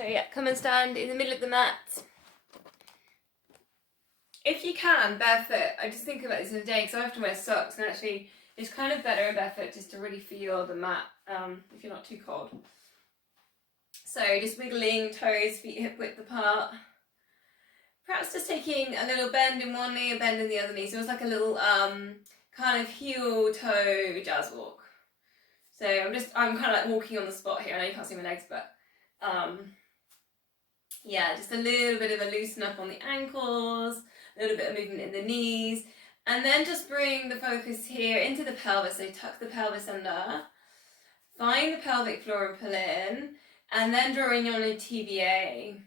So yeah, come and stand in the middle of the mat. If you can, barefoot. I just think about this in the day because I often wear socks, and actually it's kind of better in barefoot just to really feel the mat if you're not too cold. So just wiggling toes, feet hip width apart. Perhaps just taking a little bend in one knee, a bend in the other knee. So it's like a little kind of heel toe jazz walk. So I'm kind of like walking on the spot here. I know you can't see my legs, but yeah, just a little bit of a loosen up on the ankles, a little bit of movement in the knees, and then just bring the focus here into the pelvis. So tuck the pelvis under, find the pelvic floor and pull in, and then draw in your TVA.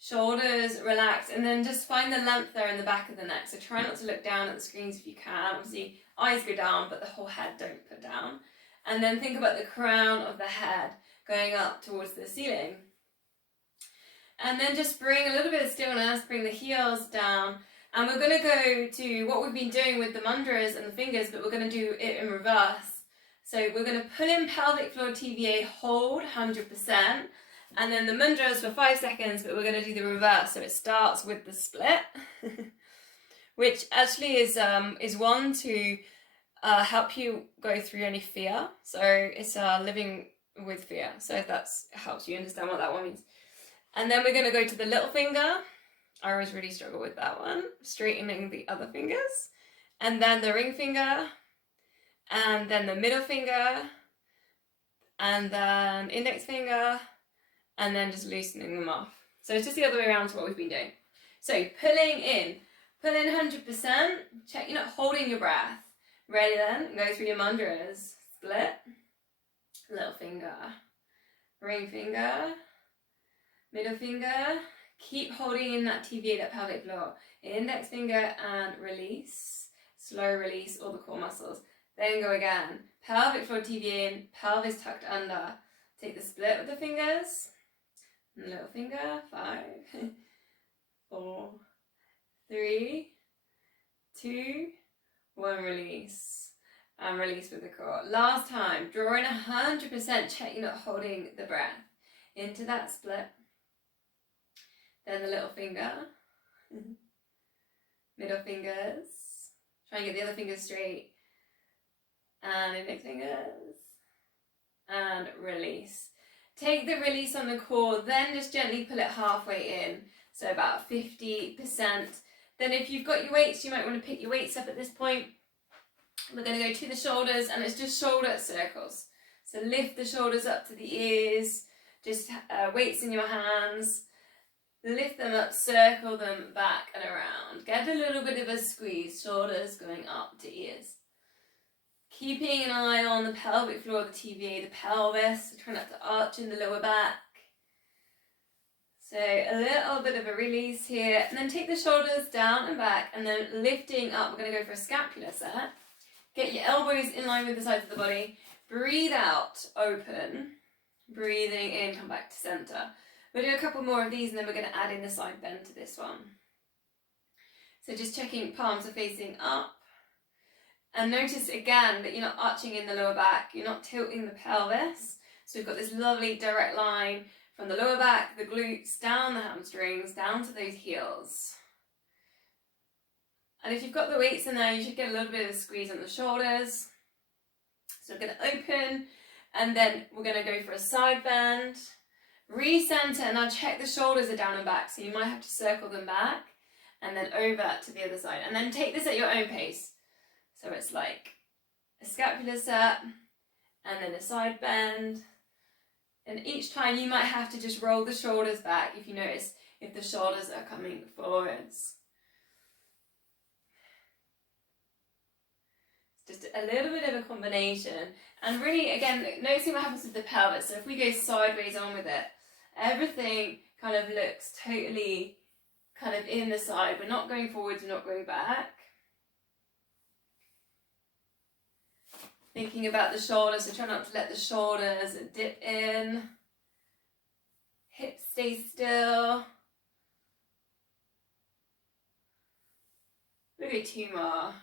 Shoulders relax, and then just find the length there in the back of the neck. So try not to look down at the screens if you can. Obviously, eyes go down, but the whole head don't put down. And then think about the crown of the head going up towards the ceiling. And then just bring a little bit of stillness, bring the heels down. And we're going to go to what we've been doing with the mudras and the fingers, but we're going to do it in reverse. So we're going to pull in pelvic floor TVA, hold 100%. And then the mudras for 5 seconds, but we're going to do the reverse. So it starts with the split, which actually is one to help you go through any fear. So it's living with fear. So if that helps you understand what that one means. And then we're going to go to the little finger. I always really struggle with that one. Straightening the other fingers. And then the ring finger. And then the middle finger. And then index finger. And then just loosening them off. So it's just the other way around to what we've been doing. So pulling in 100%. Check you're not holding your breath. Ready then? Go through your mudras. Split. Little finger. Ring finger. Middle finger. Keep holding in that TVA, that pelvic floor. Index finger and release. Slow release all the core muscles. Then go again. Pelvic floor TVA in, pelvis tucked under. Take the split with the fingers. Little finger, 5, 4, 3, 2, 1, release. And release with the core. Last time, draw in 100%, check you're not holding the breath. Into that split. Then the little finger. Middle fingers. Try and get the other fingers straight. And index fingers. And release. Take the release on the core, then just gently pull it halfway in, so about 50%. Then if you've got your weights, you might want to pick your weights up at this point. We're going to go to the shoulders, and it's just shoulder circles. So lift the shoulders up to the ears, just weights in your hands, lift them up, circle them back and around. Get a little bit of a squeeze, shoulders going up to ears. Keeping an eye on the pelvic floor, the TVA, the pelvis. So try not to arch in the lower back. So a little bit of a release here. And then take the shoulders down and back. And then lifting up. We're going to go for a scapular set. Get your elbows in line with the sides of the body. Breathe out, open. Breathing in, come back to centre. We'll do a couple more of these and then we're going to add in the side bend to this one. So just checking palms are facing up. And notice again that you're not arching in the lower back, you're not tilting the pelvis. So we've got this lovely direct line from the lower back, the glutes, down the hamstrings, down to those heels. And if you've got the weights in there, you should get a little bit of a squeeze on the shoulders. So we're going to open, and then we're going to go for a side bend. Recenter, and now check the shoulders are down and back, so you might have to circle them back, and then over to the other side. And then take this at your own pace. So it's like a scapular set and then a side bend. And each time you might have to just roll the shoulders back if you notice if the shoulders are coming forwards. It's just a little bit of a combination. And really, again, noticing what happens with the pelvis. So if we go sideways on with it, everything kind of looks totally kind of in the side. We're not going forwards, we're not going back. Thinking about the shoulders, so try not to let the shoulders dip in. Hips stay still. Maybe 2 more.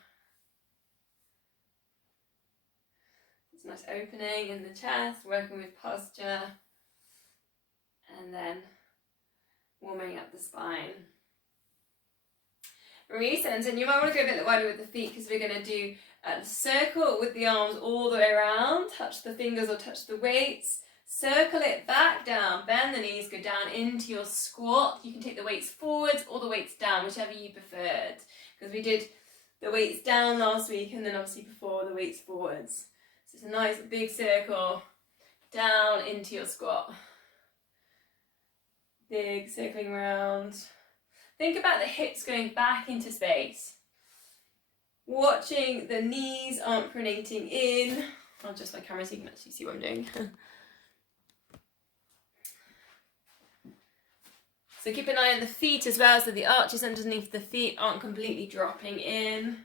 It's a nice opening in the chest, working with posture. And then warming up the spine. Recenter, and you might want to go a bit wider with the feet because we're going to do a circle with the arms all the way around. Touch the fingers or touch the weights. Circle it back down, bend the knees, go down into your squat. You can take the weights forwards or the weights down, whichever you preferred. Because we did the weights down last week and then obviously before the weights forwards. So it's a nice big circle down into your squat. Big circling round. Think about the hips going back into space. Watching the knees aren't pronating in. I'll adjust my camera so you can actually see what I'm doing. So keep an eye on the feet as well, so the arches underneath the feet aren't completely dropping in.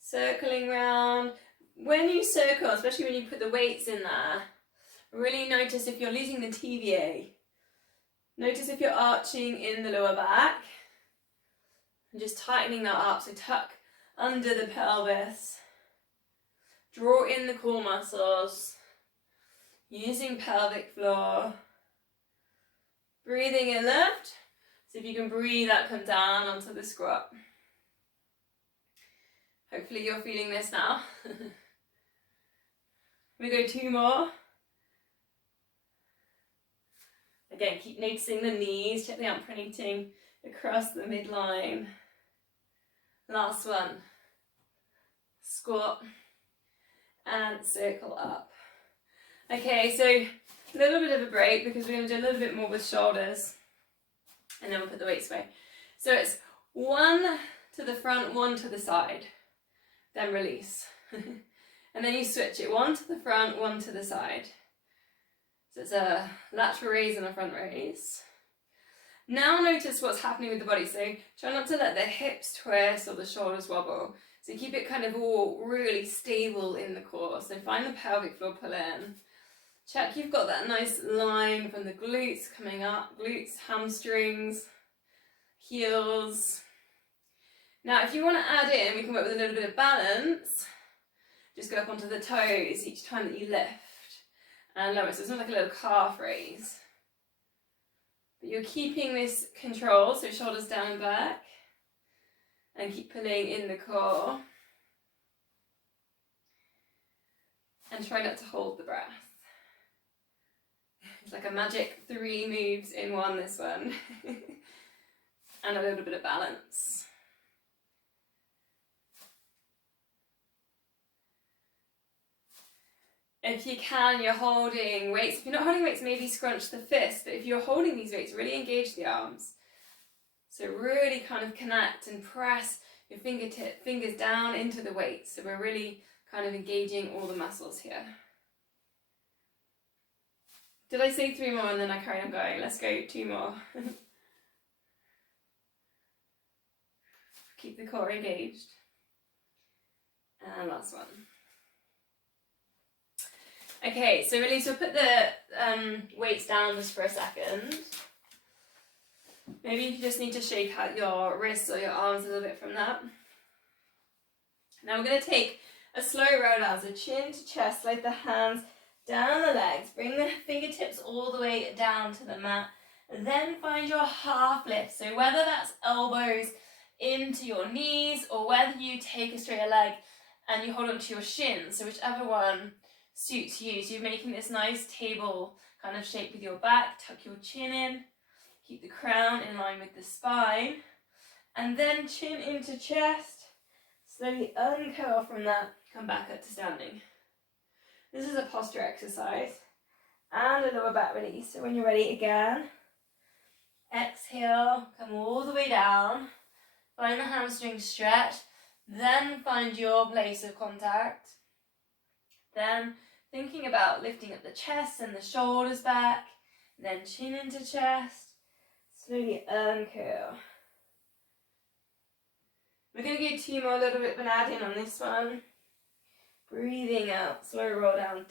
Circling round. When you circle, especially when you put the weights in there, really notice if you're losing the TVA. Notice if you're arching in the lower back. And just tightening that up, so tuck under the pelvis. Draw in the core muscles. Using pelvic floor. Breathing in lift. So if you can breathe out, come down onto the squat. Hopefully you're feeling this now. We go 2 more. Again, keep noticing the knees, check the arm pronating across the midline. Last one. Squat and circle up. Okay, so a little bit of a break because we're going to do a little bit more with shoulders and then we'll put the weights away. So it's 1 to the front, 1 to the side, then release. And then you switch it, 1 to the front, 1 to the side. So it's a lateral raise and a front raise. Now notice what's happening with the body. So try not to let the hips twist or the shoulders wobble. So keep it kind of all really stable in the core. So find the pelvic floor, pull in. Check you've got that nice line from the glutes coming up. Glutes, hamstrings, heels. Now if you want to add in, we can work with a little bit of balance. Just go up onto the toes each time that you lift. And lower, so it's not like a little calf raise. But you're keeping this control, so shoulders down and back. And keep pulling in the core. And try not to hold the breath. It's like a magic 3 moves in 1, this one. And a little bit of balance. If you can, you're holding weights. If you're not holding weights, maybe scrunch the fist. But if you're holding these weights, really engage the arms. So really kind of connect and press your fingers down into the weights. So we're really kind of engaging all the muscles here. Did I say 3 more and then I carried on going? Let's go 2 more. Keep the core engaged. And last one. Okay, so release. We'll put the weights down just for a second. Maybe you just need to shake out your wrists or your arms a little bit from that. Now we're going to take a slow roll down, so chin to chest, slide the hands down the legs, bring the fingertips all the way down to the mat, and then find your half lift. So whether that's elbows into your knees or whether you take a straighter leg and you hold onto your shins, so whichever one suits you. So you're making this nice table kind of shape with your back, tuck your chin in, keep the crown in line with the spine, and then chin into chest, slowly uncurl from that, come back up to standing. This is a posture exercise and a lower back release. So when you're ready again, exhale, come all the way down, find the hamstring stretch, then find your place of contact. Then thinking about lifting up the chest and the shoulders back, then chin into chest, slowly uncurl. We're going to go 2 more, a little bit of an add in on this one. Breathing out, slow roll down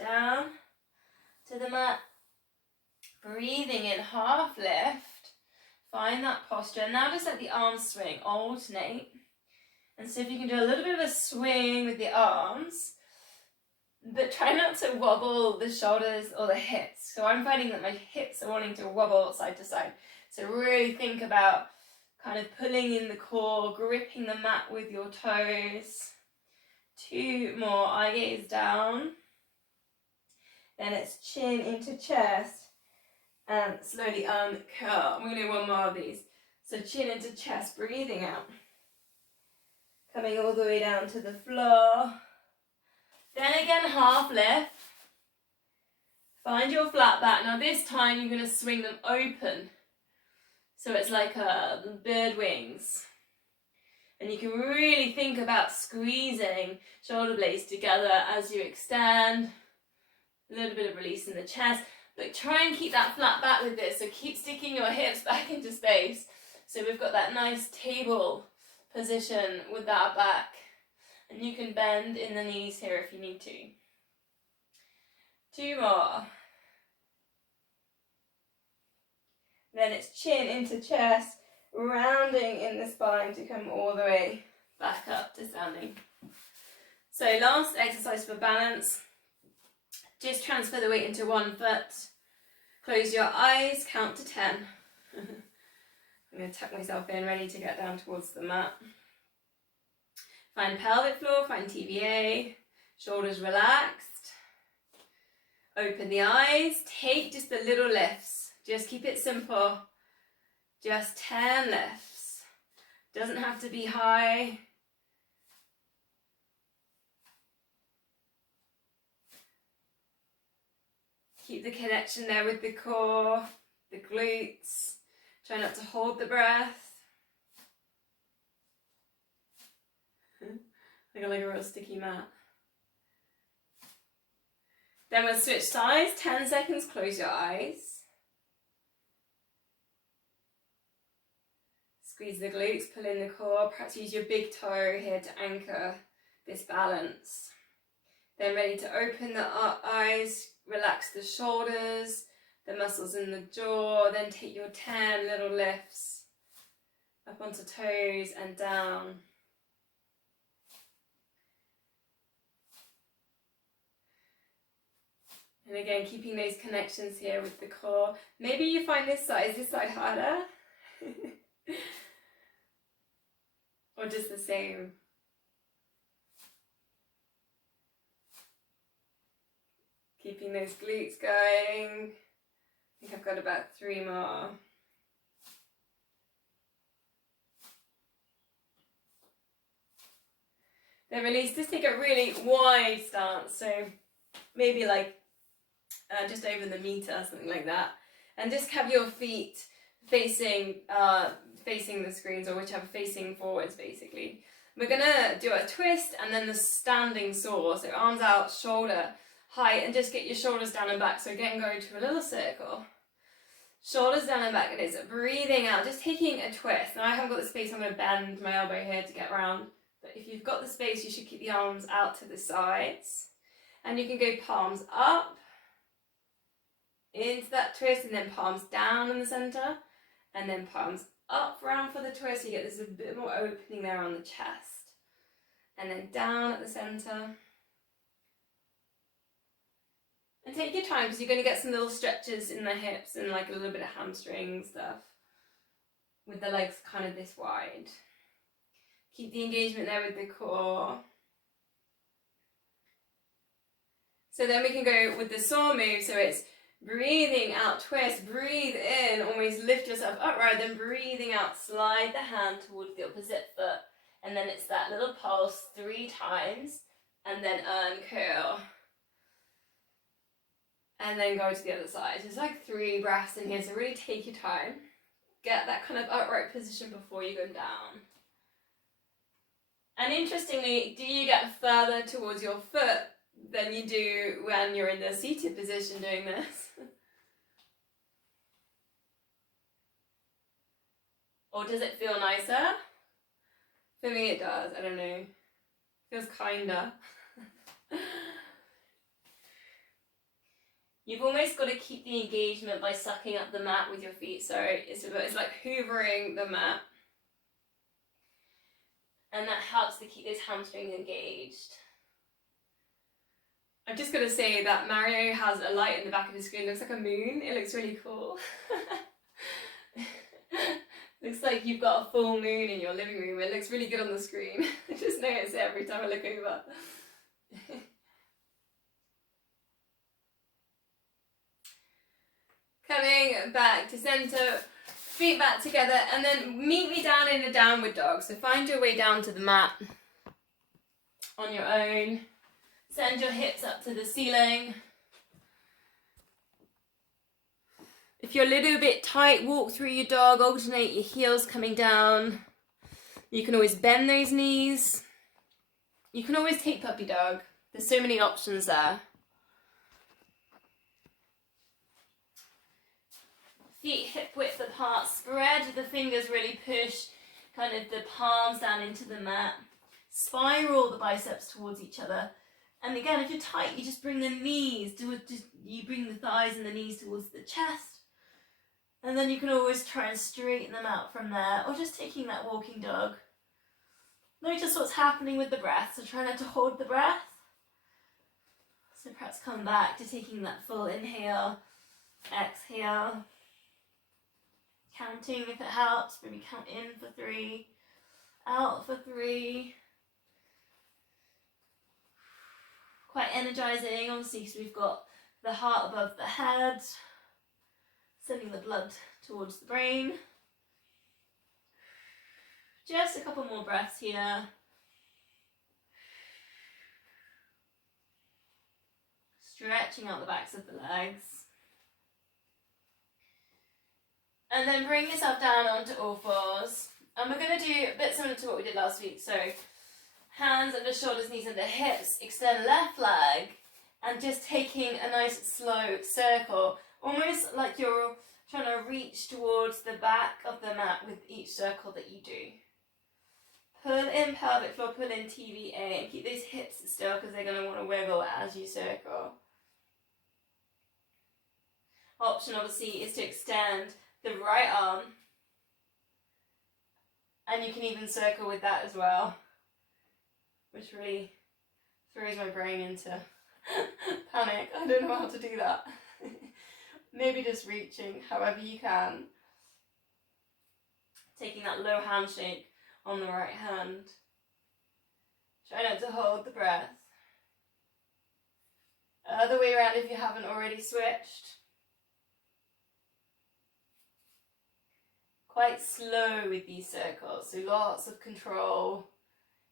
to the mat. Breathing in, half lift. Find that posture. Now just let the arms swing, alternate. And so if you can do a little bit of a swing with the arms, but try not to wobble the shoulders or the hips. So I'm finding that my hips are wanting to wobble side to side. So really think about kind of pulling in the core, gripping the mat with your toes. 2 more, eye gaze down. Then it's chin into chest and slowly curl. We're going to do 1 more of these. So chin into chest, breathing out. Coming all the way down to the floor. Then again, half lift. Find your flat back. Now this time you're going to swing them open. So it's like bird wings. And you can really think about squeezing shoulder blades together as you extend. A little bit of release in the chest. But try and keep that flat back with this. So keep sticking your hips back into space. So we've got that nice table position with that back. And you can bend in the knees here if you need to. 2 more. Then it's chin into chest, rounding in the spine to come all the way back up to standing. So last exercise for balance. Just transfer the weight into 1 foot. Close your eyes, count to 10. I'm going to tuck myself in, ready to get down towards the mat. Find pelvic floor, find TVA. Shoulders relaxed. Open the eyes. Take just the little lifts. Just keep it simple. Just 10 lifts. Doesn't have to be high. Keep the connection there with the core, the glutes. Try not to hold the breath. Like a real sticky mat. Then we'll switch sides. 10 seconds, close your eyes. Squeeze the glutes, pull in the core. Perhaps use your big toe here to anchor this balance. Then ready to open the eyes, relax the shoulders, the muscles in the jaw. Then take your 10 little lifts up onto toes and down. And again, keeping those connections here with the core. Maybe you find this side harder? Or just the same? Keeping those glutes going. I think I've got about 3 more. Then release. Just take a really wide stance. So maybe like just over the meter, something like that. And just have your feet facing the screens, or whichever, facing forwards basically. We're gonna do a twist and then the standing saw. So arms out, shoulder height, and just get your shoulders down and back. So again, go to a little circle. Shoulders down and back, and it's breathing out, just taking a twist. Now I haven't got the space, I'm gonna bend my elbow here to get around. But if you've got the space, you should keep the arms out to the sides. And you can go palms up into that twist, and then palms down in the center, and then palms up round for the twist. So you get this a bit more opening there on the chest, and then down at the center. And take your time, because you're going to get some little stretches in the hips and like a little bit of hamstring stuff with the legs kind of this wide. Keep the engagement there with the core. So then we can go with the saw move. So it's breathing out, twist, breathe in, almost lift yourself upright, then breathing out, slide the hand towards the opposite foot. And then it's that little pulse 3 times, and then uncurl. And then go to the other side. So it's like 3 breaths in here, so really take your time. Get that kind of upright position before you go down. And interestingly, do you get further towards your foot than you do when you're in the seated position doing this? Or does it feel nicer? For me it does, I don't know. Feels kinder. You've almost got to keep the engagement by sucking up the mat with your feet. So it's like hoovering the mat. And that helps to keep those hamstrings engaged. I'm just going to say that Mario has a light in the back of his screen. It looks like a moon. It looks really cool. Looks like you've got a full moon in your living room. It looks really good on the screen. I just notice it every time I look over. Coming back to center, feet back together, and then meet me down in a downward dog. So find your way down to the mat on your own. Send your hips up to the ceiling. If you're a little bit tight, walk through your dog, alternate your heels coming down. You can always bend those knees. You can always take puppy dog. There's so many options there. Feet hip width apart, spread the fingers, really push kind of the palms down into the mat. Spiral the biceps towards each other. And again, if you're tight, you just bring the knees, you bring the thighs and the knees towards the chest. And then you can always try and straighten them out from there, or just taking that walking dog. Notice what's happening with the breath, so try not to hold the breath. So perhaps come back to taking that full inhale, exhale. Counting if it helps, maybe count in for 3, out for 3. Quite energizing, obviously, because we've got the heart above the head, sending the blood towards the brain. Just a couple more breaths here. Stretching out the backs of the legs. And then bring yourself down onto all fours. And we're going to do a bit similar to what we did last week. So hands under shoulders, knees under hips, extend left leg, and just taking a nice slow circle, almost like you're trying to reach towards the back of the mat with each circle that you do. Pull in pelvic floor, pull in TVA, and keep those hips still because they're going to want to wiggle as you circle. Option obviously is to extend the right arm, and you can even circle with that as well, which really throws my brain into panic. I don't know how to do that. Maybe just reaching however you can. Taking that low handshake on the right hand. Try not to hold the breath. Other way around if you haven't already switched. Quite slow with these circles, so lots of control.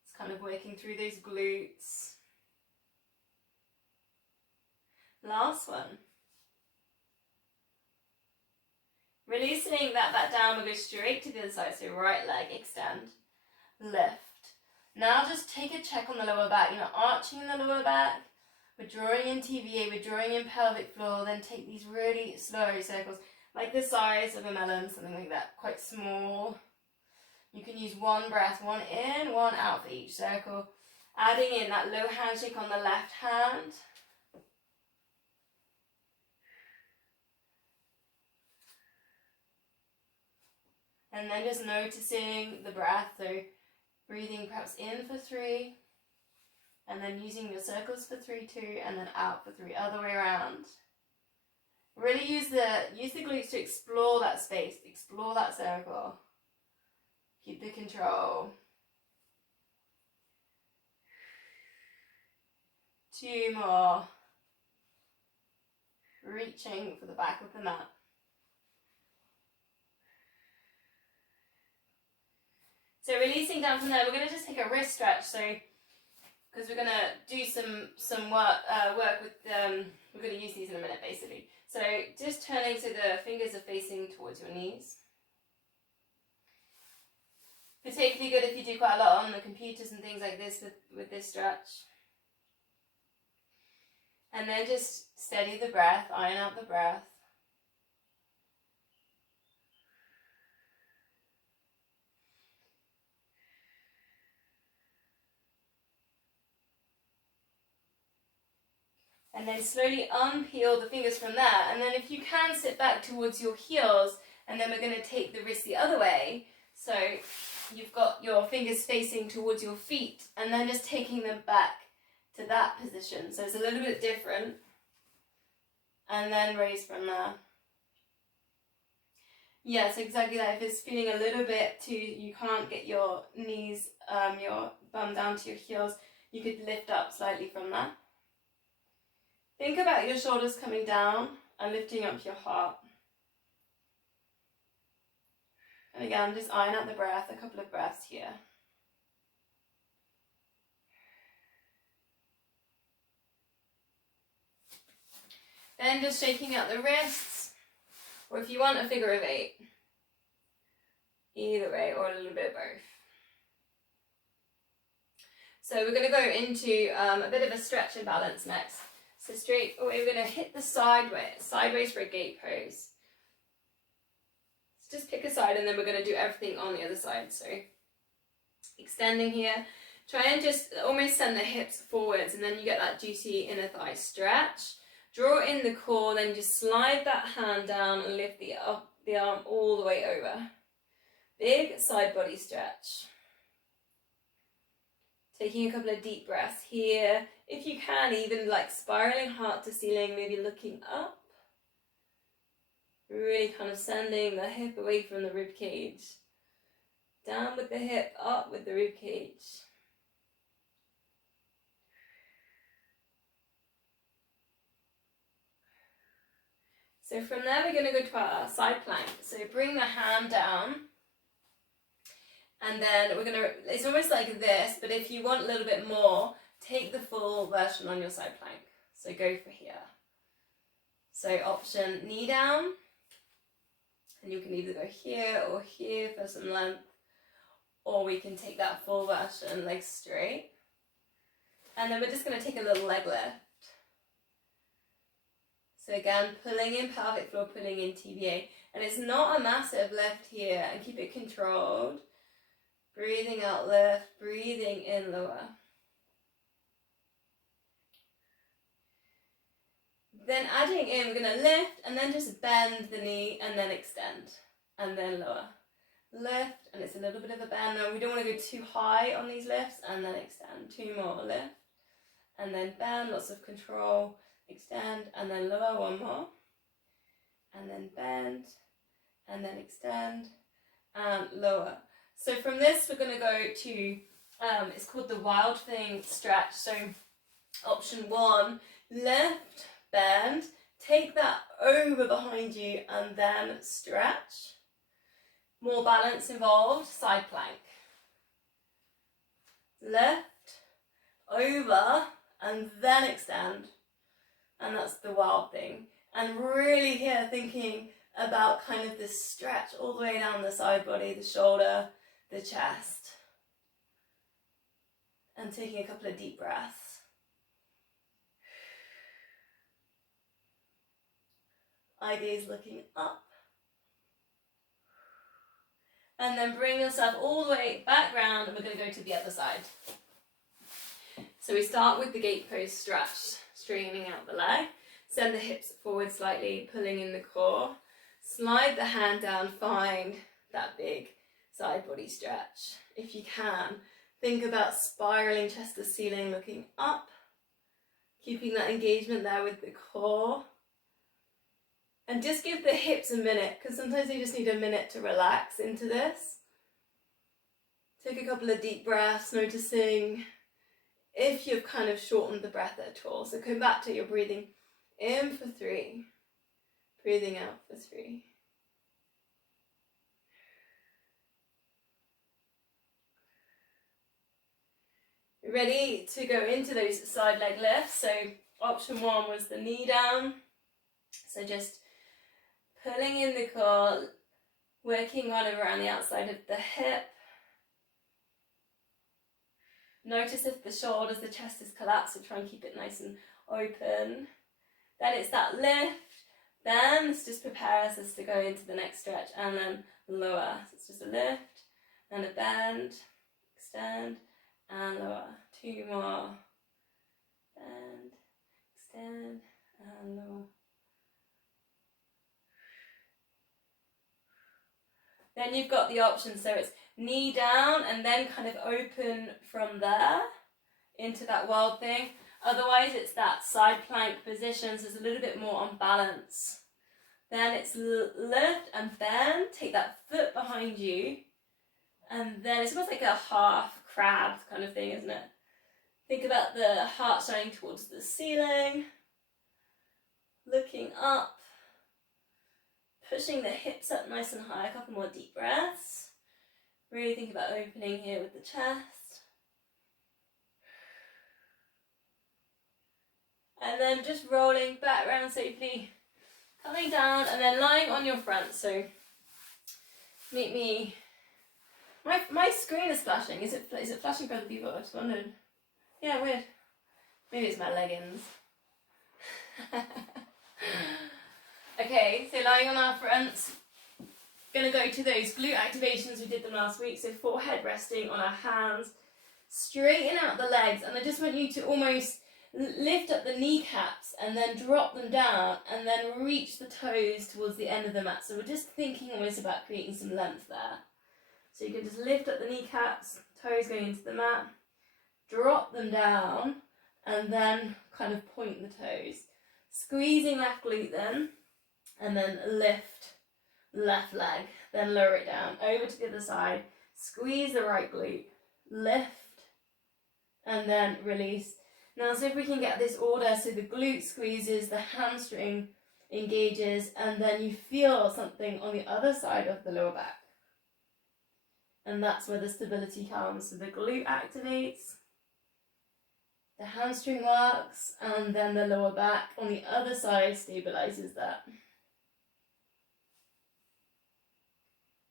It's kind of working through those glutes. Last one. Releasing that back down, we'll go straight to the other side, so right leg extend, lift. Now just take a check on the lower back, you're not arching in the lower back, we're drawing in TVA, we're drawing in pelvic floor, then take these really slow circles, like the size of a melon, something like that, quite small. You can use one breath, one in, one out for each circle. Adding in that low handshake on the left hand. And then just noticing the breath, so breathing perhaps in for 3, and then using your circles for 3 too, and then out for 3, other way around. Really use the glutes to explore that space, explore that circle. Keep the control. 2 more. Reaching for the back of the mat. So releasing down from there, we're going to just take a wrist stretch. So, because we're going to do some work with, we're going to use these in a minute basically. So just turning so the fingers are facing towards your knees. Particularly good if you do quite a lot on the computers and things like this with this stretch. And then just steady the breath, iron out the breath. And then slowly unpeel the fingers from there. And then if you can, sit back towards your heels. And then we're going to take the wrist the other way. So you've got your fingers facing towards your feet. And then just taking them back to that position. So it's a little bit different. And then raise from there. Yes, exactly that. If it's feeling a little bit too, you can't get your knees, your bum down to your heels, you could lift up slightly from that. Think about your shoulders coming down and lifting up your heart. And again, just iron out the breath, a couple of breaths here. Then just shaking out the wrists, or if you want a figure of 8. Either way, or a little bit of both. So we're going to go into a bit of a stretch and balance next. So straight away, we're going to hit the sideways for a gate pose. So just pick a side and then we're going to do everything on the other side. So extending here, try and just almost send the hips forwards and then you get that juicy inner thigh stretch. Draw in the core, then just slide that hand down and lift the arm all the way over. Big side body stretch. Taking a couple of deep breaths here. If you can, even like spiraling heart to ceiling, maybe looking up. Really kind of sending the hip away from the rib cage. Down with the hip, up with the rib cage. So from there, we're going to go to our side plank. So bring the hand down. And then we're going to, it's almost like this, but if you want a little bit more, take the full version on your side plank. So go for here. So option knee down. And you can either go here or here for some length. Or we can take that full version, legs straight. And then we're just going to take a little leg lift. So again, pulling in pelvic floor, pulling in TBA. And it's not a massive lift here, and keep it controlled. Breathing out, lift, breathing in, lower. Then adding in, we're going to lift and then just bend the knee and then extend and then lower. Lift, and it's a little bit of a bend. Now we don't want to go too high on these lifts, and then extend. 2 more, lift and then bend, lots of control. Extend and then lower, 1 more, and then bend and then extend and lower. So from this we're going to go to it's called the wild thing stretch. So option 1, lift, bend, take that over behind you and then stretch. More balance involved, side plank. Lift, over and then extend. And that's the wild thing. And really here thinking about kind of this stretch all the way down the side body, the shoulder, the chest. And taking a couple of deep breaths. Eye gaze looking up. And then bring yourself all the way back round, and we're going to go to the other side. So we start with the gate pose stretch. Straightening out the leg, send the hips forward slightly, pulling in the core, slide the hand down, find that big side body stretch. If you can, think about spiraling chest to ceiling, looking up, keeping that engagement there with the core, and just give the hips a minute, because sometimes you just need a minute to relax into this. Take a couple of deep breaths, noticing if you've kind of shortened the breath at all. So come back to your breathing in for 3, breathing out for 3. Ready to go into those side leg lifts. So option 1 was the knee down. So just pulling in the core, working on around the outside of the hip. Notice if the shoulders, the chest is collapsed, so try and keep it nice and open. Then it's that lift, then this just prepares us to go into the next stretch, and then lower. So it's just a lift, and a bend, extend, and lower. 2 more. Bend, extend, and lower. Then you've got the option, so it's knee down and then kind of open from there into that wild thing. Otherwise it's that side plank position, so it's a little bit more on balance. Then it's lift and bend, take that foot behind you, and then it's almost like a half crab kind of thing, isn't it? Think about the heart shining towards the ceiling, looking up, pushing the hips up nice and high, a couple more deep breaths. Really think about opening here with the chest. And then just rolling back around safely, coming down and then lying on your front. So meet me. My screen is flashing. Is it flashing for other people? I just wondered. Yeah, weird. Maybe it's my leggings. Okay, so lying on our fronts. Gonna go to those glute activations, we did them last week. So forehead resting on our hands. Straighten out the legs, and I just want you to almost lift up the kneecaps and then drop them down and then reach the toes towards the end of the mat. So we're just thinking almost about creating some length there. So you can just lift up the kneecaps, toes going into the mat, drop them down, and then kind of point the toes. Squeezing left glute then, and then lift left leg, then lower it down, over to the other side, squeeze the right glute, lift, and then release. Now see if we can get this order, so the glute squeezes, the hamstring engages, and then you feel something on the other side of the lower back. And that's where the stability comes. So the glute activates, the hamstring works, and then the lower back on the other side stabilizes that.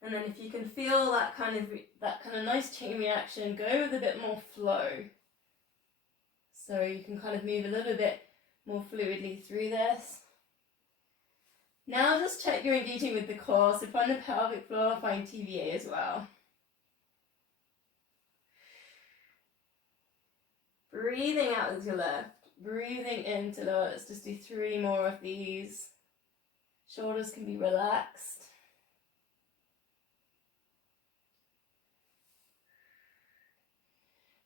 And then if you can feel that kind of nice chain reaction, go with a bit more flow. So you can kind of move a little bit more fluidly through this. Now just check you're engaging with the core. So find the pelvic floor, find TVA as well. Breathing out with your left, breathing into lower. Let's just do 3 more of these. Shoulders can be relaxed.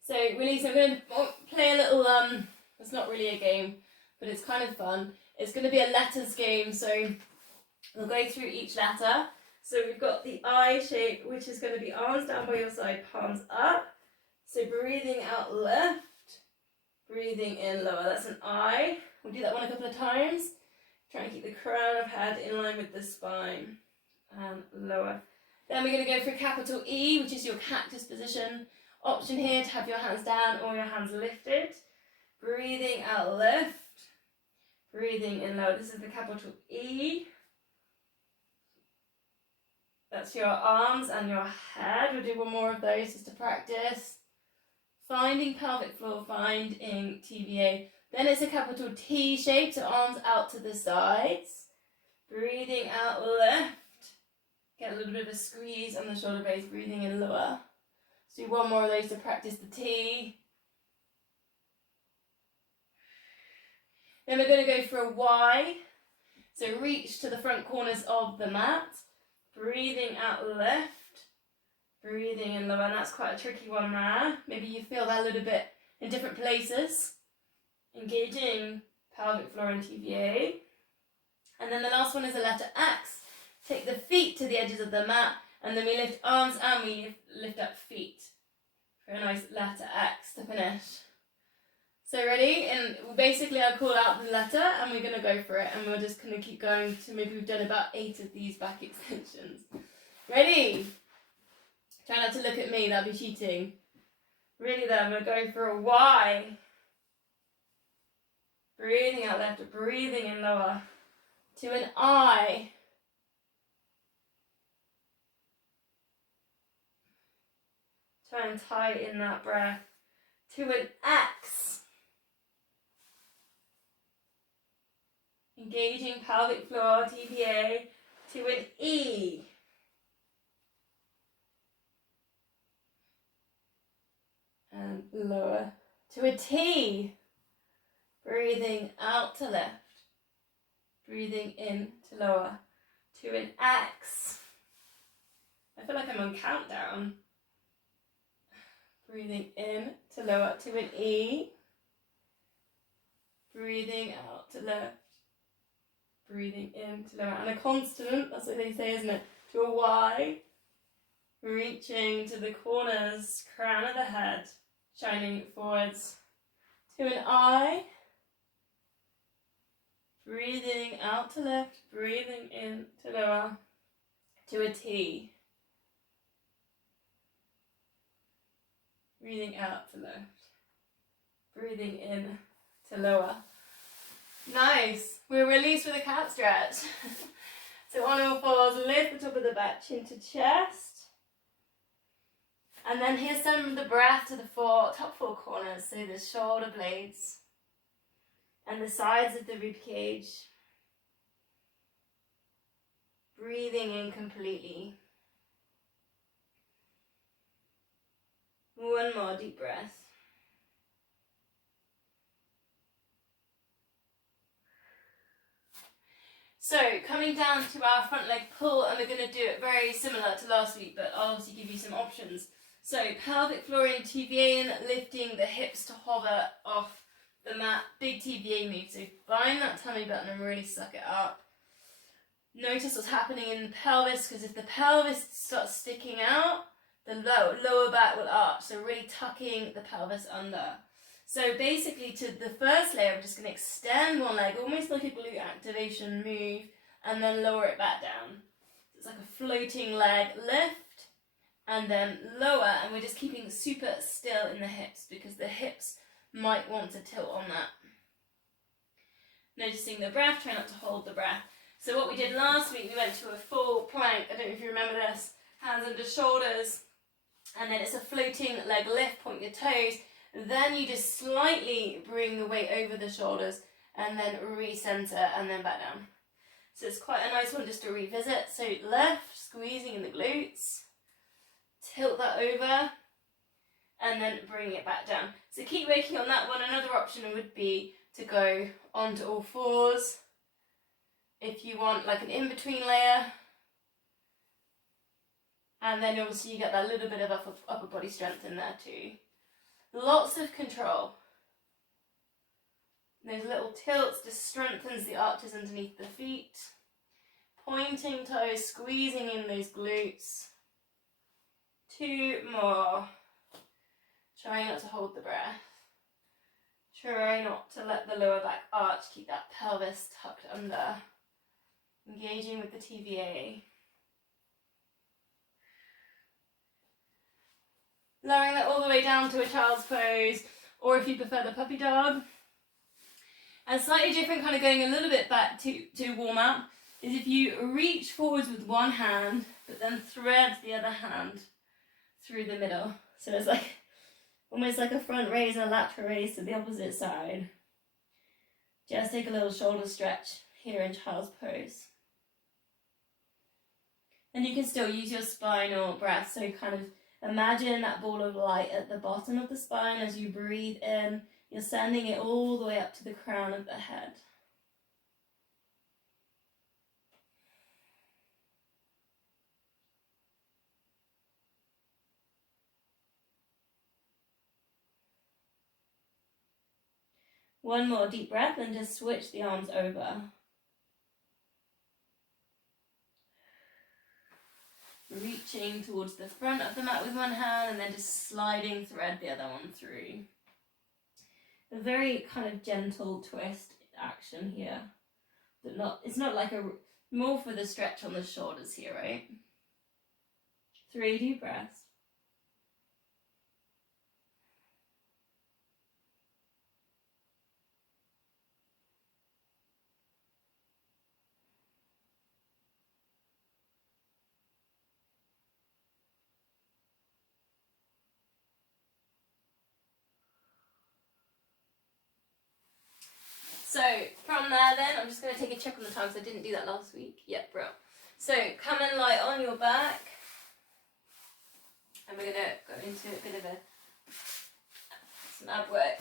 So release. I'm going to play a little, it's not really a game, but it's kind of fun. It's going to be a letters game, so we'll go through each letter. So we've got the I shape, which is going to be arms down by your side, palms up. So breathing out left, breathing in lower. That's an I. We'll do that one a couple of times. Try and keep the crown of head in line with the spine. And lower. Then we're going to go for capital E, which is your cactus position. Option here to have your hands down or your hands lifted. Breathing out lift. Breathing in lower. This is the capital E. That's your arms and your head. We'll do one more of those just to practice. Finding pelvic floor, finding TVA. Then it's a capital T shape, so arms out to the sides. Breathing out lift. Get a little bit of a squeeze on the shoulder base, breathing in lower. Let's do one more of those to practice the T. Then we're going to go for a Y. So reach to the front corners of the mat. Breathing out lift. Breathing in lower, and that's quite a tricky one there. Maybe you feel that a little bit in different places. Engaging pelvic floor and TVA. And then the last one is a letter X. Take the feet to the edges of the mat, and then we lift arms and we lift up feet for a nice letter X to finish. So ready? And basically I'll call out the letter and we're going to go for it, and we're just going to keep going to maybe we've done about 8 of these back extensions. Ready? Try not to look at me, that'll be cheating. Really then, we're going for a Y. Breathing out left, breathing in lower. To an I. Try and tighten that breath. To an X. Engaging pelvic floor, TVA. To an E. And lower. To a T. Breathing out to left. Breathing in to lower. To an X. I feel like I'm on countdown. Breathing in to lower. To an E. breathing out to left, breathing in to lower, and a constant, that's what they say, isn't it? To a Y, reaching to the corners, crown of the head, shining forwards, to an I, breathing out to left, breathing in to lower, to a T, breathing out to left, breathing in to lower. Nice. We're released with a cat stretch. So on all fours, lift the top of the back, chin to chest. And then here's some of the breath to the top four corners, so the shoulder blades and the sides of the rib cage. Breathing in completely. One more deep breath. So coming down to our front leg pull, and we're going to do it very similar to last week, but I'll obviously give you some options. So pelvic floor in, TVA in, lifting the hips to hover off the mat, big TVA move. So find that tummy button and really suck it up. Notice what's happening in the pelvis, because if the pelvis starts sticking out, the lower back will arch. So really tucking the pelvis under. So basically to the first layer, I'm just going to extend one leg, almost like a glute activation move, and then lower it back down. So it's like a floating leg lift, and then lower, and we're just keeping super still in the hips, because the hips might want to tilt on that. Noticing the breath, try not to hold the breath. So what we did last week, we went to a full plank. I don't know if you remember this. Hands under shoulders, and then it's a floating leg lift, point your toes. Then you just slightly bring the weight over the shoulders and then recenter and then back down. So it's quite a nice one just to revisit. So left, squeezing in the glutes, tilt that over and then bring it back down. So keep working on that one. Another option would be to go onto all fours if you want like an in-between layer. And then obviously you get that little bit of upper body strength in there too. Lots of control. Those little tilts just strengthens the arches underneath the feet. Pointing toes, squeezing in those glutes. 2 more. Try not to hold the breath. Try not to let the lower back arch, keep that pelvis tucked under. Engaging with the TVA. Lowering that all the way down to a child's pose, or if you prefer the puppy dog. And slightly different, kind of going a little bit back to warm up, is if you reach forwards with one hand, but then thread the other hand through the middle. So it's like almost like a front raise and a lateral raise to the opposite side. Just take a little shoulder stretch here in child's pose. And you can still use your spinal breath, so kind of imagine that ball of light at the bottom of the spine. As you breathe in, you're sending it all the way up to the crown of the head. One more deep breath and just switch the arms over. Reaching towards the front of the mat with one hand and then just sliding thread the other one through. A very kind of gentle twist action here, but it's not like more for the stretch on the shoulders here, right? 3 deep breaths. So from there then, I'm just going to take a check on the time, so I didn't do that last week. Yep, bro. So come and lie on your back. And we're going to go into a bit of some ab work.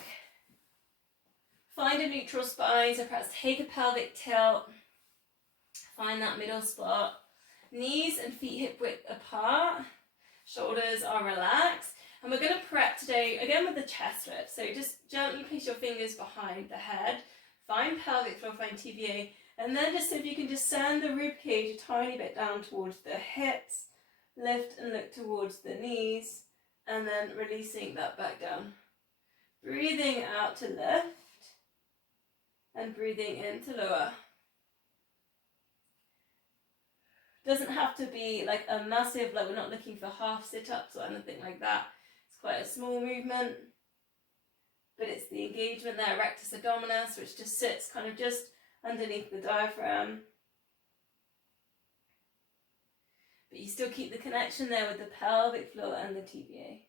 Find a neutral spine, so perhaps take a pelvic tilt. Find that middle spot. Knees and feet hip width apart. Shoulders are relaxed. And we're going to prep today, again with the chest lift. So just gently place your fingers behind the head. Find pelvic floor, find TVA, and then just see if you can descend the rib cage a tiny bit down towards the hips, lift and look towards the knees, and then releasing that back down. Breathing out to lift, and breathing in to lower. Doesn't have to be like a massive, like we're not looking for half sit-ups or anything like that. It's quite a small movement, but it's the engagement there, rectus abdominis, which just sits kind of just underneath the diaphragm. But you still keep the connection there with the pelvic floor and the TVA.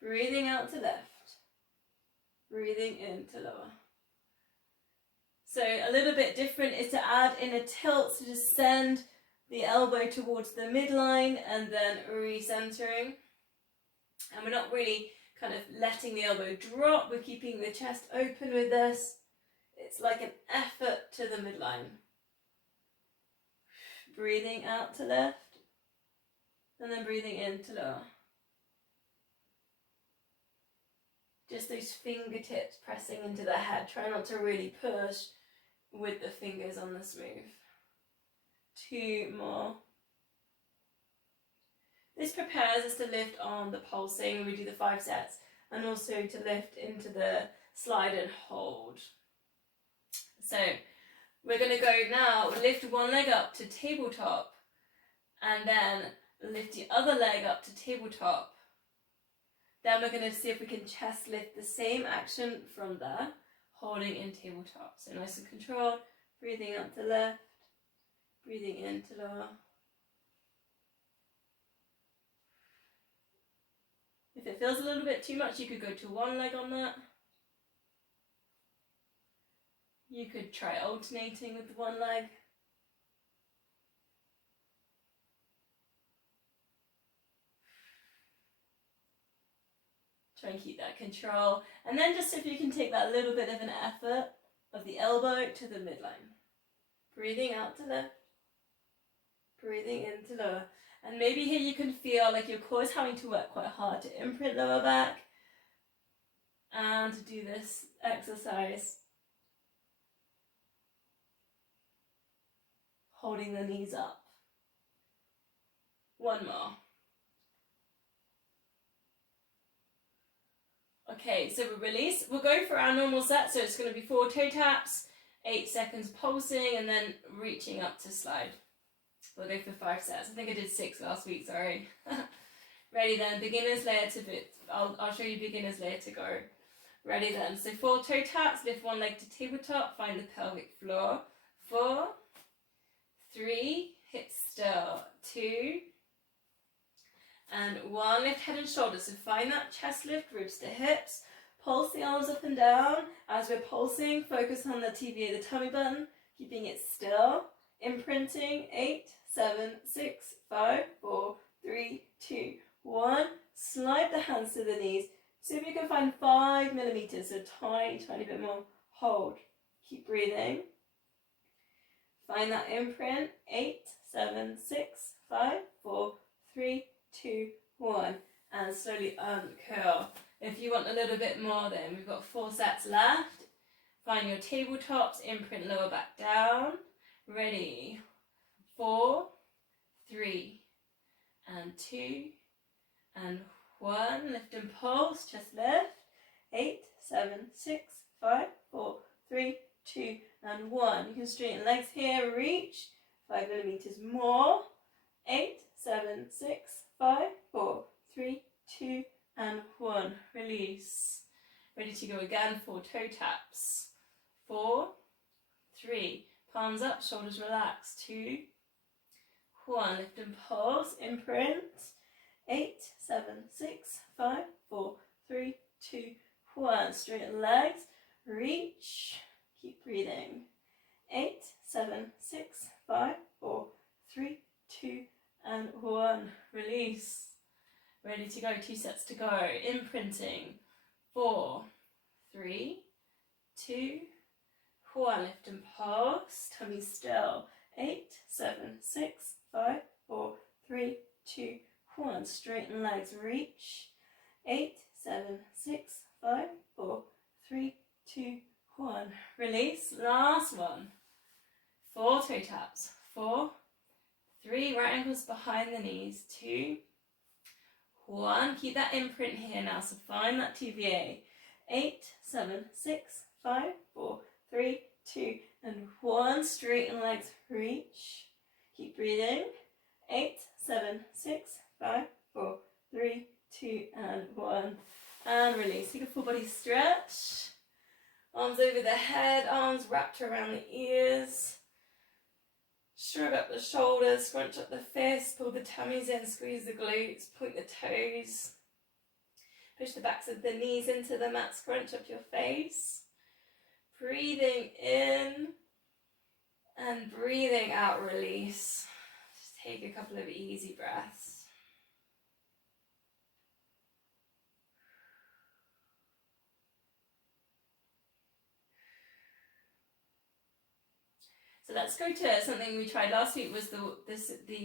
Breathing out to lift, breathing in to lower. So a little bit different is to add in a tilt, so just send the elbow towards the midline and then recentering. And we're not really kind of letting the elbow drop, we're keeping the chest open with this. It's like an effort to the midline. Breathing out to lift, and then breathing in to lower. Just those fingertips pressing into the head. Try not to really push with the fingers on this move. 2 more. This prepares us to lift on the pulsing when we do the 5 sets, and also to lift into the slide and hold. So we're going to go now, lift one leg up to tabletop, and then lift the other leg up to tabletop. Then we're going to see if we can chest lift the same action from there, holding in tabletop. So nice and controlled, breathing up to lift, breathing in to lower. If it feels a little bit too much, you could go to one leg on that. You could try alternating with one leg. Try and keep that control. And then just if you can take that little bit of an effort of the elbow to the midline. Breathing out to lift. Breathing in to lower. And maybe here you can feel like your core is having to work quite hard to imprint lower back. And do this exercise. Holding the knees up. 1 more. Okay, so we release. We'll go for our normal set. So it's going to be 4 toe taps, 8 seconds pulsing, and then reaching up to slide. We'll go for 5 sets. I think I did 6 last week, sorry. Ready then, beginner's layer to bit. I'll show you beginner's layer to go. Ready then, so 4 toe taps, lift one leg to tabletop, find the pelvic floor. 4, 3, hips still, 2, and 1, lift head and shoulders. So find that chest lift, ribs to hips. Pulse the arms up and down. As we're pulsing, focus on the TVA, the tummy button, keeping it still. Imprinting, 8, 7, 6, 5, 4, 3, 2, 1. Slide the hands to the knees. See if you can find 5 millimeters, so tiny bit more. Hold. Keep breathing. Find that imprint, 8, 7, 6, 5, 4, 3, 2, 1, and slowly uncurl. If you want a little bit more then, we've got 4 sets left. Find your tabletops, imprint lower back down. Ready, 4, 3, and 2, and 1. Lift and pulse, chest lift. 8, 7, 6, 5, 4, 3, 2, and 1. You can straighten legs here, reach. 5 millimeters more. 8, 7, 6, 5, 4, 3, 2, and 1. Release. Ready to go again. 4 toe taps. 4, 3. Palms up, shoulders relax. 2, 1. Lift and pulse. Imprint. 8, 7, 6, 5, 4, 3, 2, 1. Straighten legs. Reach. Keep breathing. 8, 7, 6, 5, 4, 3, 2, and 1. Release. Ready to go. 2 sets to go. Imprinting. 4, 3, 2, 1. Lift and pulse. Tummy still. 8, 7, 6, 5, 4, 3, 2, 1. Straighten legs. Reach. 8, 7, 6, 5, 4, 3, 2, 1. Release. Last one. 4 toe taps. 4, 3, right ankles behind the knees. 2, 1. Keep that imprint here now. So find that TVA. 8, 7, 6, 5, 4, 3, 2, and 1. Straighten legs. Reach. Keep breathing. 8, 7, 6, 5, 4, 3, 2, and 1. And release. Take a full body stretch. Arms over the head, arms wrapped around the ears. Shrug up the shoulders, scrunch up the fists, pull the tummies in, squeeze the glutes, point the toes. Push the backs of the knees into the mat, scrunch up your face. Breathing in and breathing out, release. Just take a couple of easy breaths. So let's go to something we tried last week, was the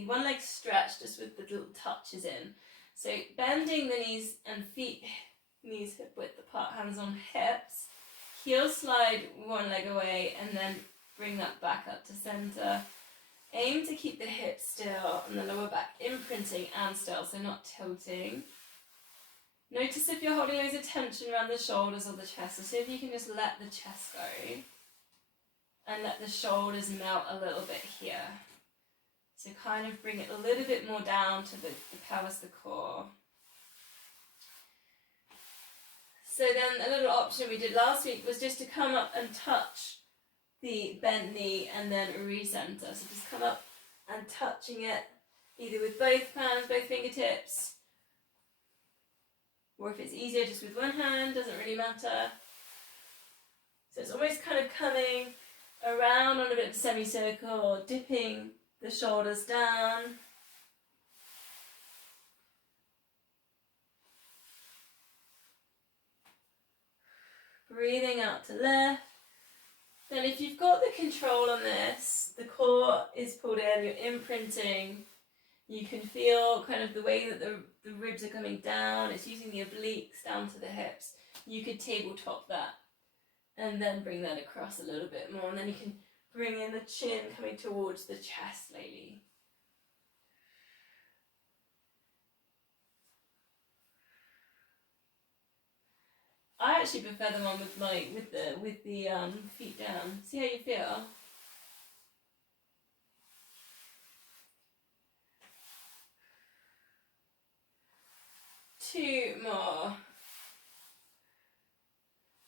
one leg stretch, just with the little touches in. So bending the knees and feet, knees hip width apart, hands on hips. Heel slide one leg away and then bring that back up to center. Aim to keep the hips still and the lower back imprinting and still, so not tilting. Notice if you're holding loads of tension around the shoulders or the chest, so see if you can just let the chest go. And let the shoulders melt a little bit here. So kind of bring it a little bit more down to the pelvis, the core. So then a little option we did last week was just to come up and touch the bent knee and then recenter. So just come up and touching it either with both hands, both fingertips, or if it's easier just with one hand, doesn't really matter. So it's almost kind of coming around on a bit of a semicircle, dipping the shoulders down. Breathing out to lift. Then if you've got the control on this, the core is pulled in, you're imprinting, you can feel kind of the way that the ribs are coming down, it's using the obliques down to the hips. You could tabletop that and then bring that across a little bit more, and then you can bring in the chin coming towards the chest lately. I actually prefer the one with the feet down. See how you feel? Two more.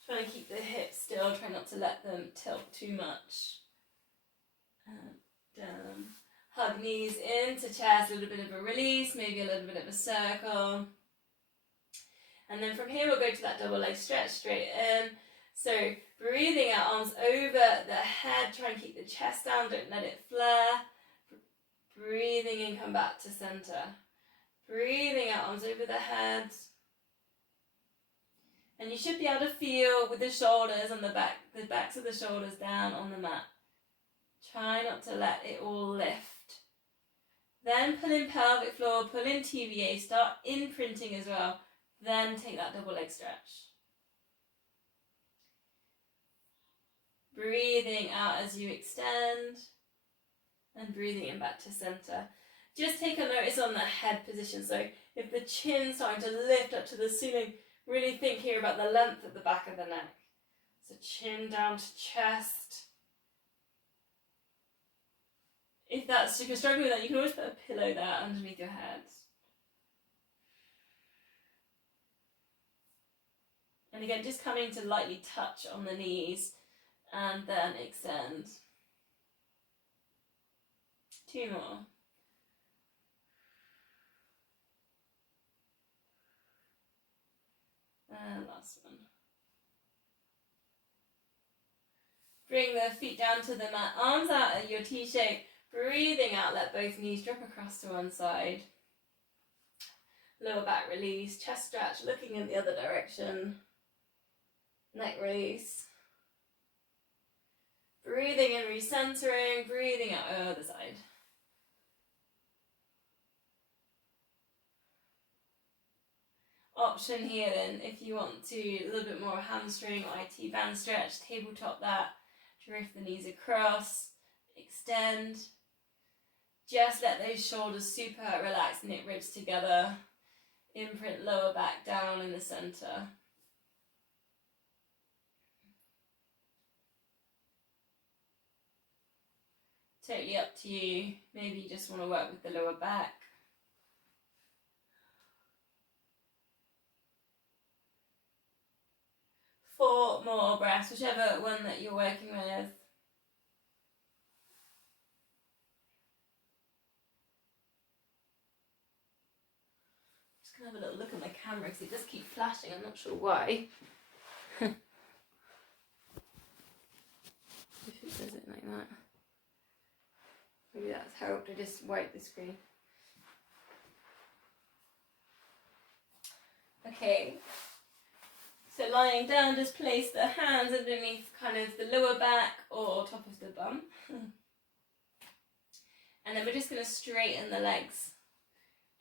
Trying to keep the hips still, try not to let them tilt too much. Down. Hug knees into chest, a little bit of a release, maybe a little bit of a circle. And then from here we'll go to that double leg stretch straight in. So breathing out, arms over the head, try and keep the chest down, don't let it flare. Breathing in, come back to center. Breathing out, arms over the head. And you should be able to feel with the shoulders on the backs of the shoulders down on the mat. Try not to let it all lift. Then pull in pelvic floor, pull in TVA, start imprinting as well. Then take that double leg stretch. Breathing out as you extend. And breathing in back to center. Just take a notice on that head position. So if the chin's starting to lift up to the ceiling, really think here about the length at the back of the neck. So chin down to chest. If you're struggling with that, you can always put a pillow there underneath your head. And again, just coming to lightly touch on the knees and then extend. Two more. And last one. Bring the feet down to the mat, arms out at your T shape. Breathing out, let both knees drop across to one side. Lower back release, chest stretch, looking in the other direction. Neck release. Breathing in, recentering, breathing out, other side. option here then, if you want to a little bit more hamstring or IT band stretch, tabletop that, drift the knees across, extend. Just let those shoulders super relax, knit ribs together, imprint lower back down in the center. Totally up to you. Maybe you just want to work with the lower back. Four more breaths, whichever one that you're working with. Just gonna have a little look at my camera because it does keep flashing. I'm not sure why. If it does it like that. Maybe that's helped. I just wiped the screen. Okay. So lying down, just place the hands underneath kind of the lower back or top of the bum. And then we're just going to straighten the legs.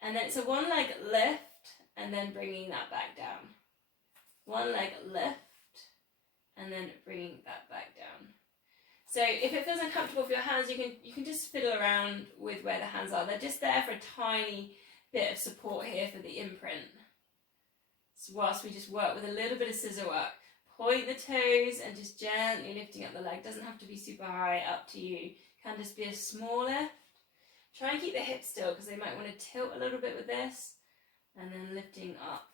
And then it's a one leg lift and then bringing that back down. One leg lift and then bringing that back down. So if it feels uncomfortable with your hands, you can just fiddle around with where the hands are. They're just there for a tiny bit of support here for the imprint. So whilst we just work with a little bit of scissor work, point the toes and just gently lifting up the leg. Doesn't have to be super high, up to you. Can just be a small lift. Try and keep the hips still because they might want to tilt a little bit with this. And then lifting up.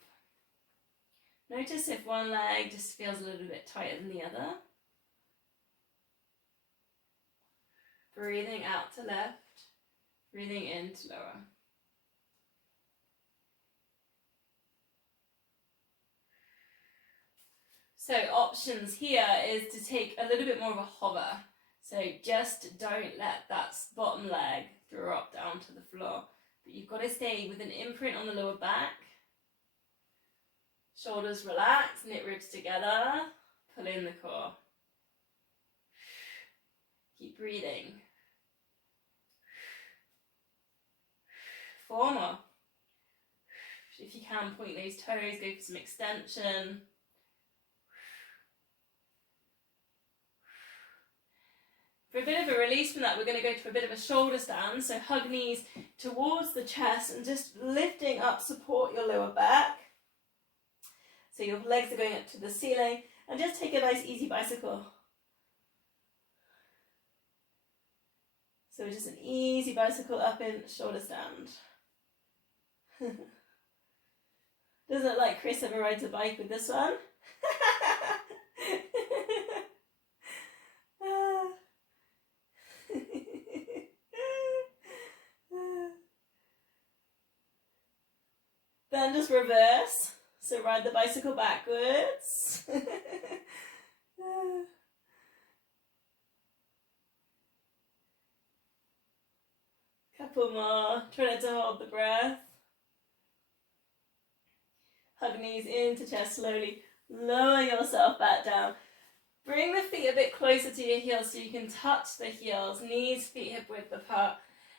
Notice if one leg just feels a little bit tighter than the other. Breathing out to left, breathing in to lower. So options here is to take a little bit more of a hover. So just don't let that bottom leg drop down to the floor. But you've got to stay with an imprint on the lower back. Shoulders relax, knit ribs together, pull in the core. Keep breathing. 4 more. If you can, point those toes, go for some extension. For a bit of a release from that, we're going to go to a bit of a shoulder stand. So hug knees towards the chest and just lifting up, support your lower back. So your legs are going up to the ceiling. And just take a nice easy bicycle. So just an easy bicycle up in shoulder stand. Doesn't look like Chris ever rides a bike with this one. Then just reverse. So ride the bicycle backwards. Couple more. Try not to hold the breath. Hug knees into chest slowly. Lower yourself back down. Bring the feet a bit closer to your heels so you can touch the heels. Knees, feet hip width apart.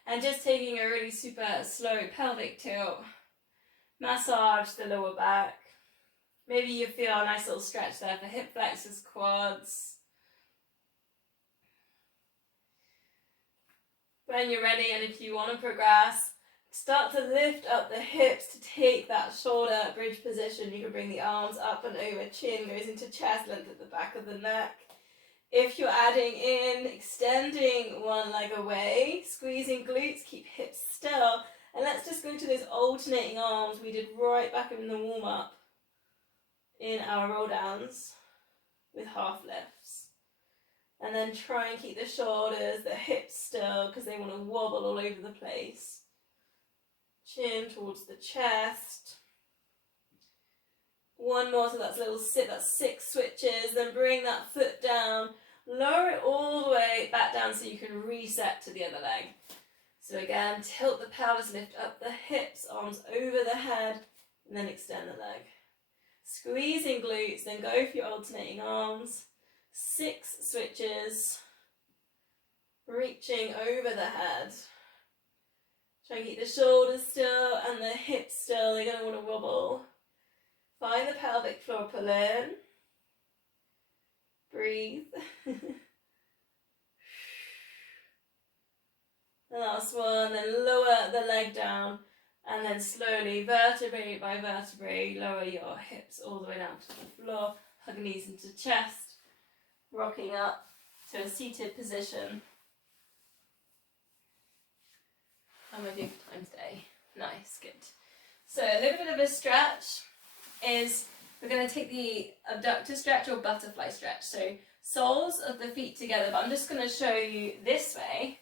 And just taking a really super slow pelvic tilt. Massage the lower back. Maybe you feel a nice little stretch there for hip flexors, quads. When you're ready, and if you want to progress, start to lift up the hips to take that shoulder bridge position. You can bring the arms up and over, chin goes into chest length at the back of the neck. If you're adding in, extending one leg away, squeezing glutes, keep hips still. And let's just go to those alternating arms we did right back in the warm-up in our roll downs with half lifts. And then try and keep the shoulders, the hips still because they want to wobble all over the place. Chin towards the chest. One more, so that's a little sit, that's 6 switches. Then bring that foot down, lower it all the way back down so you can reset to the other leg. So again, tilt the pelvis, lift up the hips, arms over the head, and then extend the leg. Squeezing glutes, then go for your alternating arms. 6 switches, reaching over the head. Try and keep the shoulders still and the hips still, they're going to want to wobble. Find the pelvic floor pull in. Breathe. The last one, then lower the leg down, and then slowly, vertebrae by vertebrae, lower your hips all the way down to the floor, hug knees into chest, rocking up to a seated position. How am I doing for time today? Nice, good. So a little bit of a stretch is, we're going to take the abductor stretch or butterfly stretch. So soles of the feet together, but I'm just going to show you this way.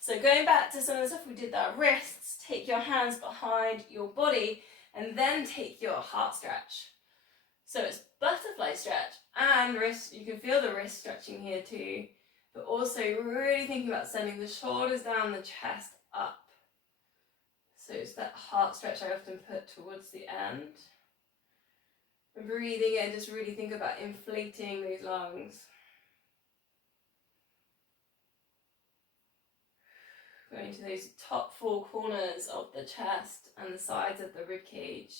So going back to some of the stuff we did, that wrists, take your hands behind your body and then take your heart stretch. So it's butterfly stretch and wrist, you can feel the wrist stretching here too, but also really thinking about sending the shoulders down, the chest up. So it's that heart stretch I often put towards the end. And breathing in, just really think about inflating those lungs. Going to those top four corners of the chest and the sides of the rib cage.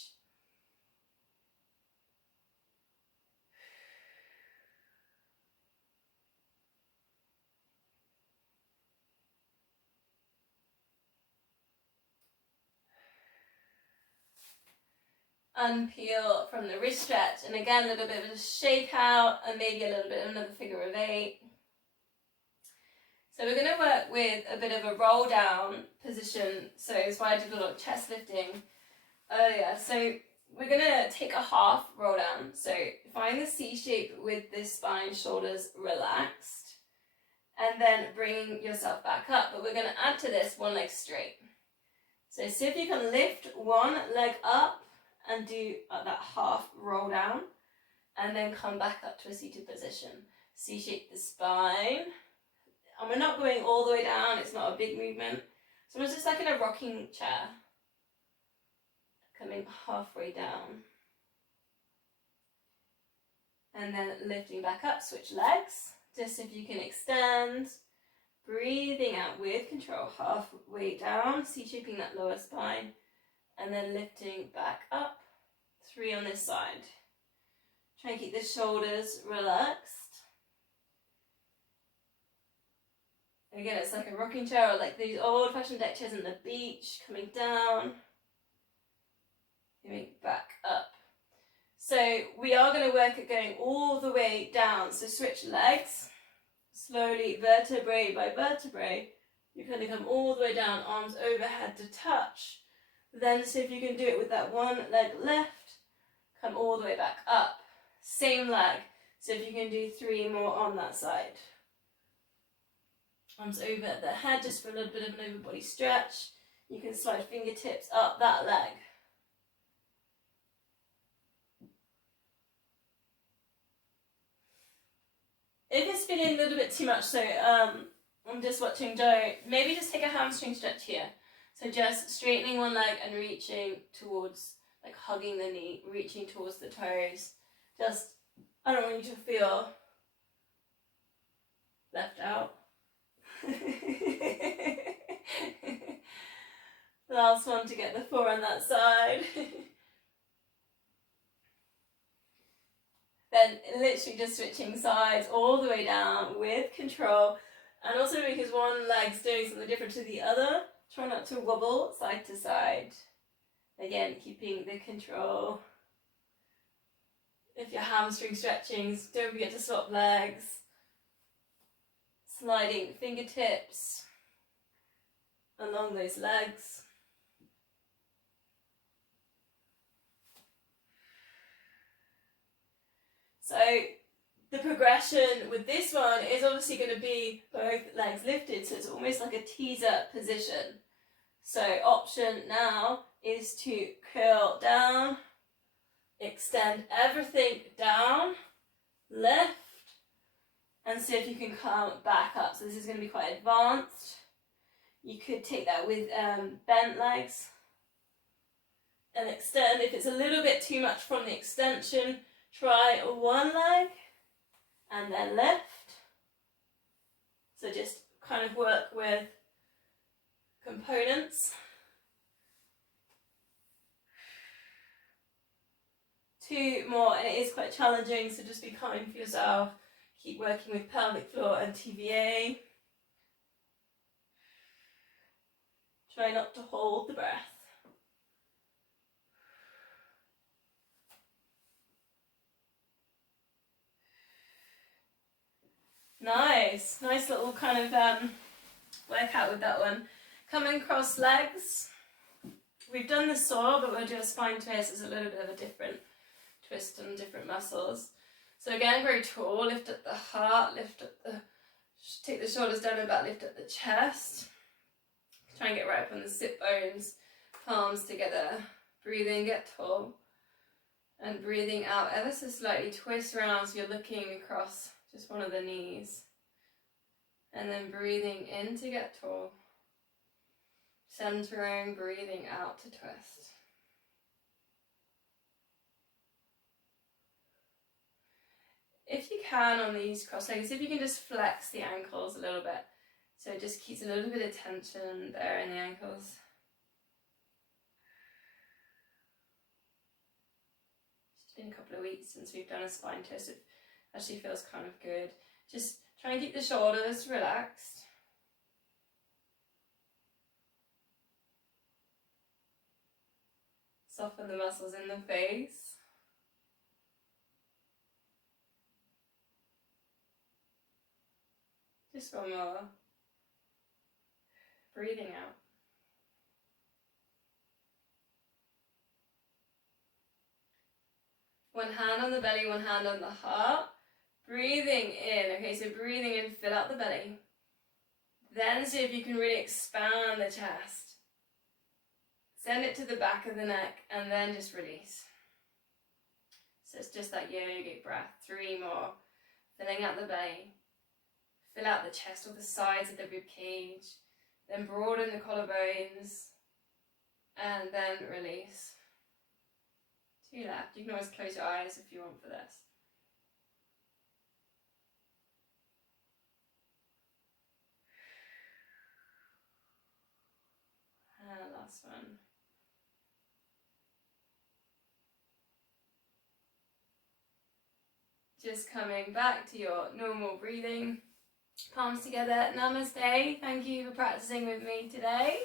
Unpeel from the wrist stretch, and again a little bit of a shake out and maybe a little bit of another figure of 8. So we're going to work with a bit of a roll down position. So it's why I did a lot of chest lifting earlier. So we're going to take a half roll down. So find the C shape with the spine, shoulders relaxed, and then bring yourself back up. But we're going to add to this one leg straight. So see if you can lift one leg up and do that half roll down, and then come back up to a seated position. C-shape the spine, and we're not going all the way down, it's not a big movement. So it's just like in a rocking chair, coming halfway down. And then lifting back up, switch legs, just if you can extend, breathing out with control, halfway down, C-shaping that lower spine, and then lifting back up, 3 on this side. Try and keep the shoulders relaxed. Again, it's like a rocking chair, or like these old-fashioned deck chairs on the beach, coming down, coming back up. So we are going to work at going all the way down, so switch legs, slowly vertebrae by vertebrae. You're going to come all the way down, arms overhead to touch. Then see if you can do it with that one leg left, come all the way back up. Same leg, so if you can do 3 more on that side. Arms over the head just for a little bit of an overbody stretch. You can slide fingertips up that leg. If it's feeling a little bit too much, so I'm just watching Joe, maybe just take a hamstring stretch here. So just straightening one leg and reaching towards, like hugging the knee, reaching towards the toes. Just, I don't want you to feel left out. Last one to get the 4 on that side. Then literally just switching sides all the way down with control. And also because one leg's doing something different to the other, try not to wobble side to side. Again, keeping the control. If you're hamstring stretching, don't forget to swap legs. Sliding fingertips along those legs. So the progression with this one is obviously going to be both legs lifted, so it's almost like a teaser position. So option now is to curl down, extend everything down, lift, and see if you can come back up. So this is going to be quite advanced. You could take that with bent legs and extend. If it's a little bit too much from the extension, try one leg and then lift. So just kind of work with components. 2 more, and it is quite challenging, so just be kind for yourself. Keep working with pelvic floor and TVA. Try not to hold the breath. Nice little kind of workout with that one. Coming cross legs. We've done the saw, but we'll do a spine twist. It's a little bit of a different twist on different muscles. So again, very tall, lift up the heart, take the shoulders down and back, lift up the chest. Try and get right up on the sit bones, palms together. Breathing, get tall. And breathing out ever so slightly, twist around so you're looking across just one of the knees. And then breathing in to get tall. Centering, breathing out to twist. If you can on these cross legs, if you can just flex the ankles a little bit. So it just keeps a little bit of tension there in the ankles. It's been a couple of weeks since we've done a spine twist. It actually feels kind of good. Just try and keep the shoulders relaxed. Soften the muscles in the face. Just one more. Breathing out. One hand on the belly, one hand on the heart. Breathing in. Okay, so breathing in, fill out the belly. Then see if you can really expand the chest. Send it to the back of the neck and then just release. So it's just that yogic breath. 3 more. Filling out the belly. Fill out the chest or the sides of the rib cage. Then broaden the collarbones. And then release. 2 left. You can always close your eyes if you want for this. And last one. Just coming back to your normal breathing. Palms together. Namaste. Thank you for practicing with me today.